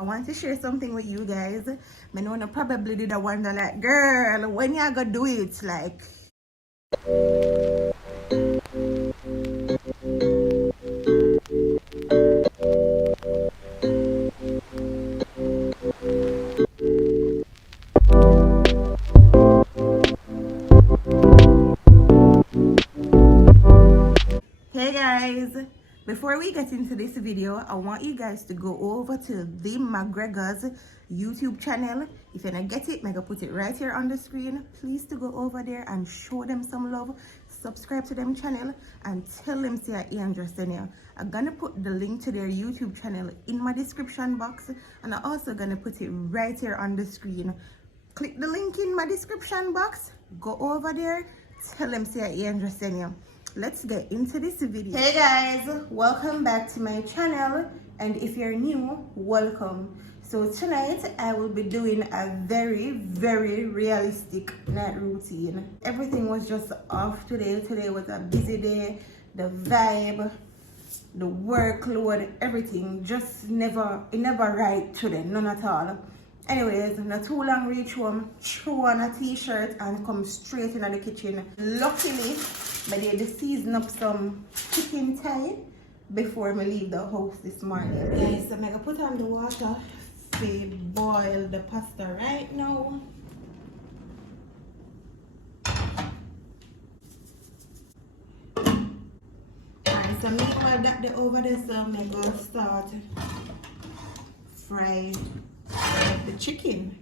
I want to share something with you guys. I know you probably did a wonder like, girl, when you gonna do it? Like, hey guys, before we get into this video, I want you guys to go over to the McGregor's YouTube channel. If you don't get it, I'm gonna put it right here on the screen. Please to go over there and show them some love. Subscribe to them channel and tell them say I interested in you. I'm gonna put the link to their YouTube channel in my description box, and I'm also gonna put it right here on the screen. Click the link in my description box, go over there, tell them say I interested in you. Let's get into this video. Hey guys, welcome back to my channel, and if you're new, welcome. So tonight I will be doing a very realistic night routine. Everything was just off today. Today was a busy day. The vibe, the workload, everything just never right today, none at all. Anyways, not too long reach home, throw on a t-shirt and come straight into the kitchen. Luckily, I did season up some chicken thigh before I leave the house this morning. Guys, so I'm gonna put on the water to boil the pasta right now. Alright, so meanwhile that the over there, so I'm gonna start fry the chicken.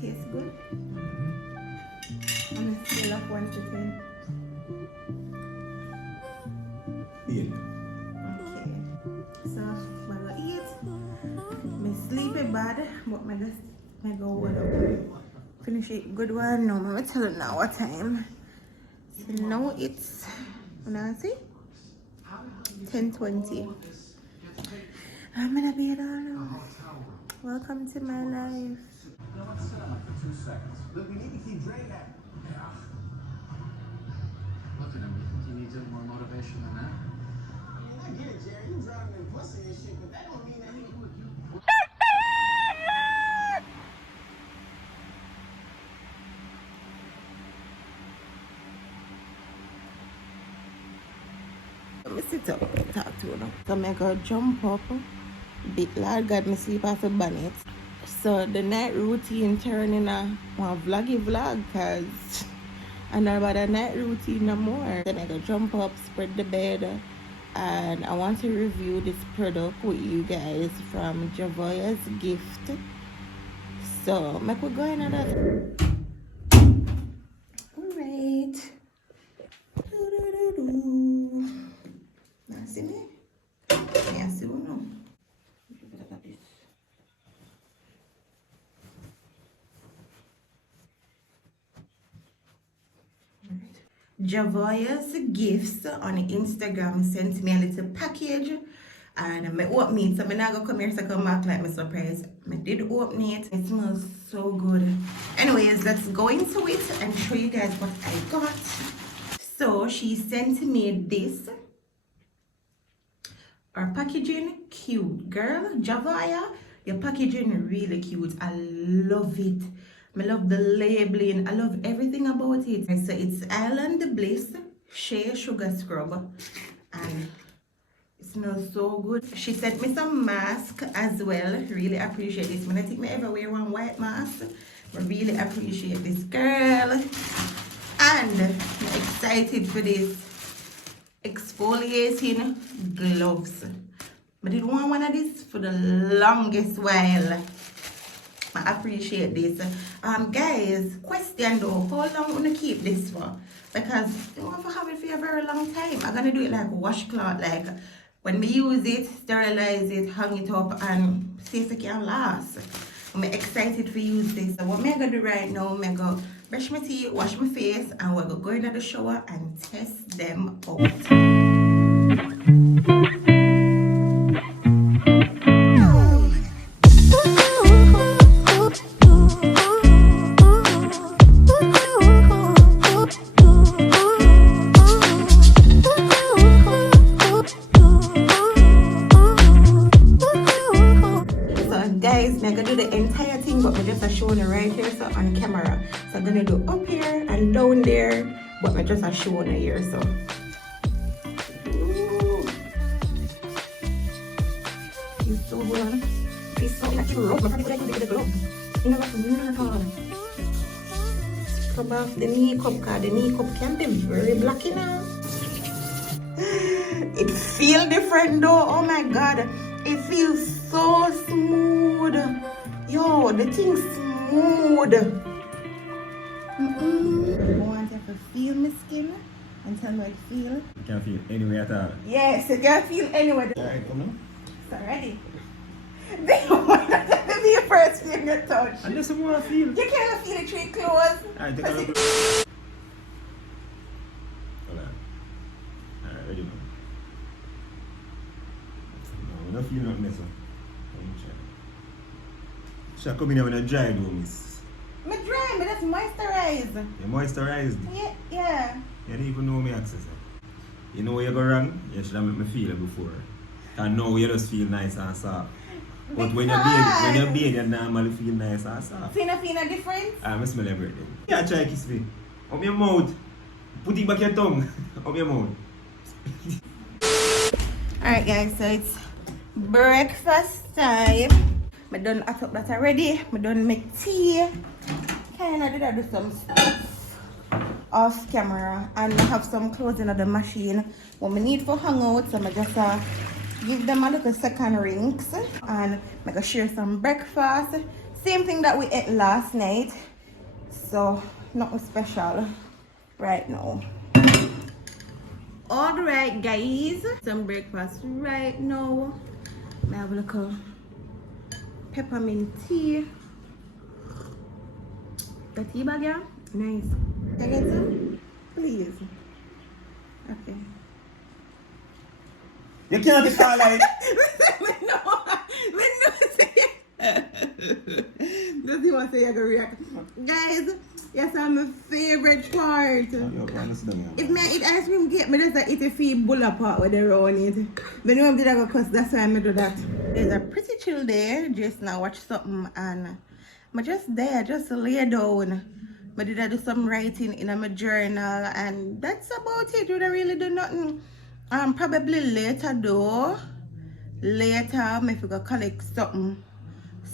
Tastes good. On a scale of 1 to 10. Yeah. Okay. So, I'm gonna eat. Me sleepy bad, but I go hold up. Finish it good one. No, I'm gonna tell it now what time. So now it's, wanna see? 10:20. I'm in a bed all now. Welcome to my life. Let's sit on it for 2 seconds. Look, we need to keep Dre happy. Yeah. Look at him. He needs a little more motivation than that. I mean, I get it, Jerry. You driving in pussy and shit, but that don't mean that he do it. Let me sit up and talk to you now. So I'm gonna jump up. Bit Lord God, me sleep off the bonnet. So the night routine turned in a one vloggy vlog because I know about a night routine no more. Then I go jump up, spread the bed, and I want to review this product with you guys from Javoya's Gift. So make we go into that. Alright. Now see me? Yeah, see you now. Javoya's Gifts on Instagram sent me a little package and I opened it. So I'm not gonna come here to come back like my surprise. I did open it. It smells so good. Anyways, let's go into it and show you guys what I got. So she sent me this. Our packaging cute. Girl, Javoya, your packaging really cute. I love it. I love the labeling. I love everything about it. So it's Island Bliss Shea Sugar Scrub. And it smells so good. She sent me some mask as well. Really appreciate this. I think I ever wear one white mask. I really appreciate this, girl. And I'm excited for this exfoliating gloves. I did want one of these for the longest while. I appreciate this. Guys, question though, how long wanna keep this for? Because I want to have it for a very long time. I'm gonna do it like washcloth, like when we use it, sterilize it, hang it up and see if it can last. I'm excited to use this. So what I'm gonna do right now, I'm gonna brush my teeth, wash my face, and we're gonna go into the shower and test them out. Guys, I'm gonna do the entire thing, but I'm just showing it right here, so on camera. So I'm gonna do up here and down there, but I'm just showing it here, so. Ooh. It's so good. It's so like you rub. I'm probably gonna do the glove. You know what's wonderful. Scrub off the knee cup, because the knee cup can be very black, you know. It feels different though. Oh my god. It feels so smooth. Yo, the thing's smooth. I want you to feel my skin and tell me how it feels. You can't feel anywhere at all. Yes, you can feel anywhere. Alright, come on. So ready? They want that to be your first finger touch. And this is what I feel. You can't feel it through your clothes. Alright, take a look. Hold on. Alright, ready now. No, we don't feel nothing, so. Let me check. Shall come in here when I dry though, miss. Me dry, me just moisturize. You moisturized. Yeah. You didn't even know me access it. You know where you go wrong? You should have made me feel it before. And now you just feel nice and soft. But when you're bathe, you normally feel nice and soft. Feel no difference? I smell everything. Yeah, try kiss me. Up your mouth. Put it back your tongue. Up your mouth. Alright guys, so it's breakfast time. I done hot up that already. I done make tea. Kinda did I do some stuff off camera. And I have some clothes in the machine. What I need for hang out, so I just give them a little second rinse. And I'm gonna share some breakfast. Same thing that we ate last night. So nothing special right now. Alright guys, some breakfast right now. I have a little peppermint tea. The tea bag, yeah? Nice. Can I get some? Please. Okay. You can't be starlight. Does he want to say you're gonna react? Guys, yes, I'm my favorite part. If me eat ice cream cake, me just eat a few bull apart with the round it. But no, I'm did go cause that's why I do that. There's a pretty chill day. Just now watch something and I'm just there, just lay down. I did do some writing in my journal and that's about it. We don't really do nothing. Probably later though. Later, I go collect something.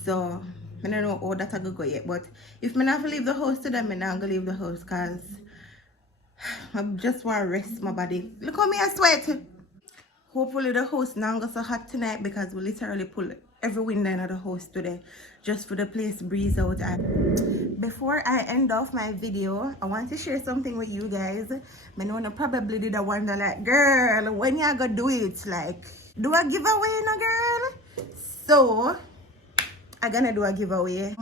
So I don't know how that I go yet, but if I not leave the house today, I'm not gonna leave the house because I just want to rest my body. Look how me I sweat. Hopefully the house not go so hot tonight because we literally pull every window in the house today just for the place breeze out. And before I end off my video, I want to share something with you guys. I know you probably did wonder like, girl, when you gonna do it? Like, do a giveaway, no girl? So I'm gonna do a giveaway.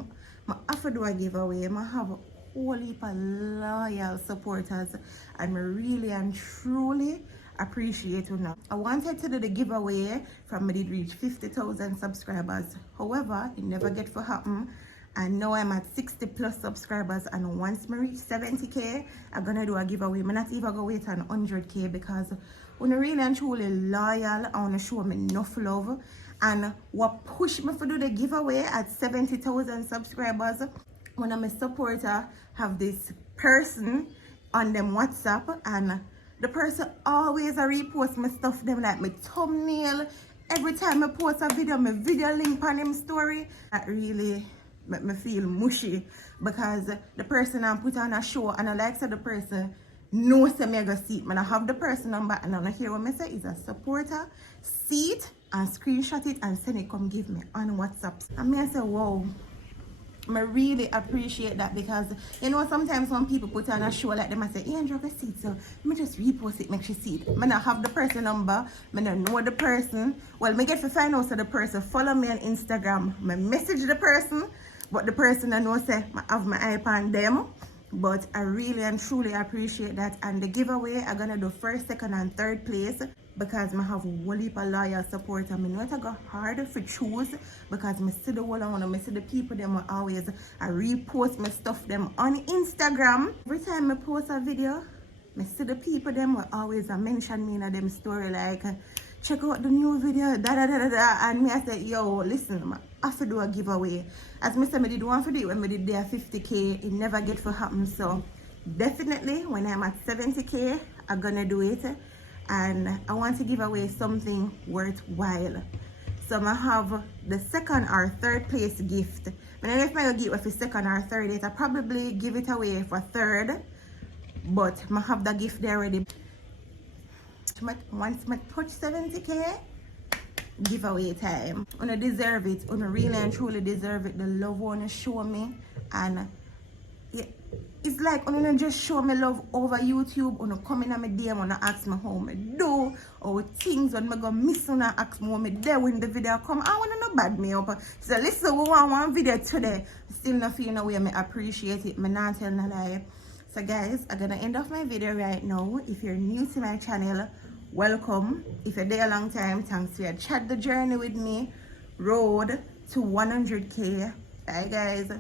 I have to do a giveaway. I have a whole heap of loyal supporters and I really and truly appreciate you now. I wanted to do the giveaway from me did reach 50,000 subscribers. However, it never get to happen. And now I'm at 60 plus subscribers, and once I reach 70k, I'm gonna do a giveaway. I'm not even gonna wait on 100k because when I really and truly loyal, I wanna show me enough love. And what pushed me to do the giveaway at 70,000 subscribers, one of my supporter have this person on them WhatsApp, and the person always repost my stuff, them like my thumbnail. Every time I post a video, my video link on them story. That really make me feel mushy because the person I put on a show and I like so the person knows me I go see it. I have the person number and I hear what I say is a supporter. See it and screenshot it and send it come give me on WhatsApp. And I say, wow. I really appreciate that because you know sometimes when people put on a show like them I say, hey Andrew, I see it, so let me just repost it, make she see it. I don't have the person number, I don't know the person. Well, I get to find out so the person follow me on Instagram. I message the person, but the person I know say I have my eye on them. But I really and truly appreciate that. And the giveaway I'm gonna do first, second and third place because I have a whole heap of loyal support. I know it go hard for choose because I see the whole one, I see the people them always I repost my stuff them on Instagram. Every time I post a video, I see the people them will always mention me in them story like check out the new video, da da da da da, and me I say, yo, listen, I have to do a giveaway. As I said, I did one for it when I did there 50k, it never get to happen. So definitely when I'm at 70k, I'm gonna do it. And I want to give away something worthwhile. So I have the second or third place gift. I don't know if I give it for second or third, I'll probably give it away for third. But I have the gift there already. Once I touch 70k, giveaway time. I deserve it. I really and truly deserve it. The love wanna show me, and yeah, it's like I just show me love over YouTube. I come in on my DM and ask me how I do or things when I go miss and ask me how I there when the video come. I wanna know bad me up. So listen, we want one video today. Still not feeling no way. I appreciate it. I not tell no lie. So guys, I'm gonna end off my video right now. If you're new to my channel, welcome. If you're there a long time, thanks for your chat the journey with me. Road to 100k. Bye guys.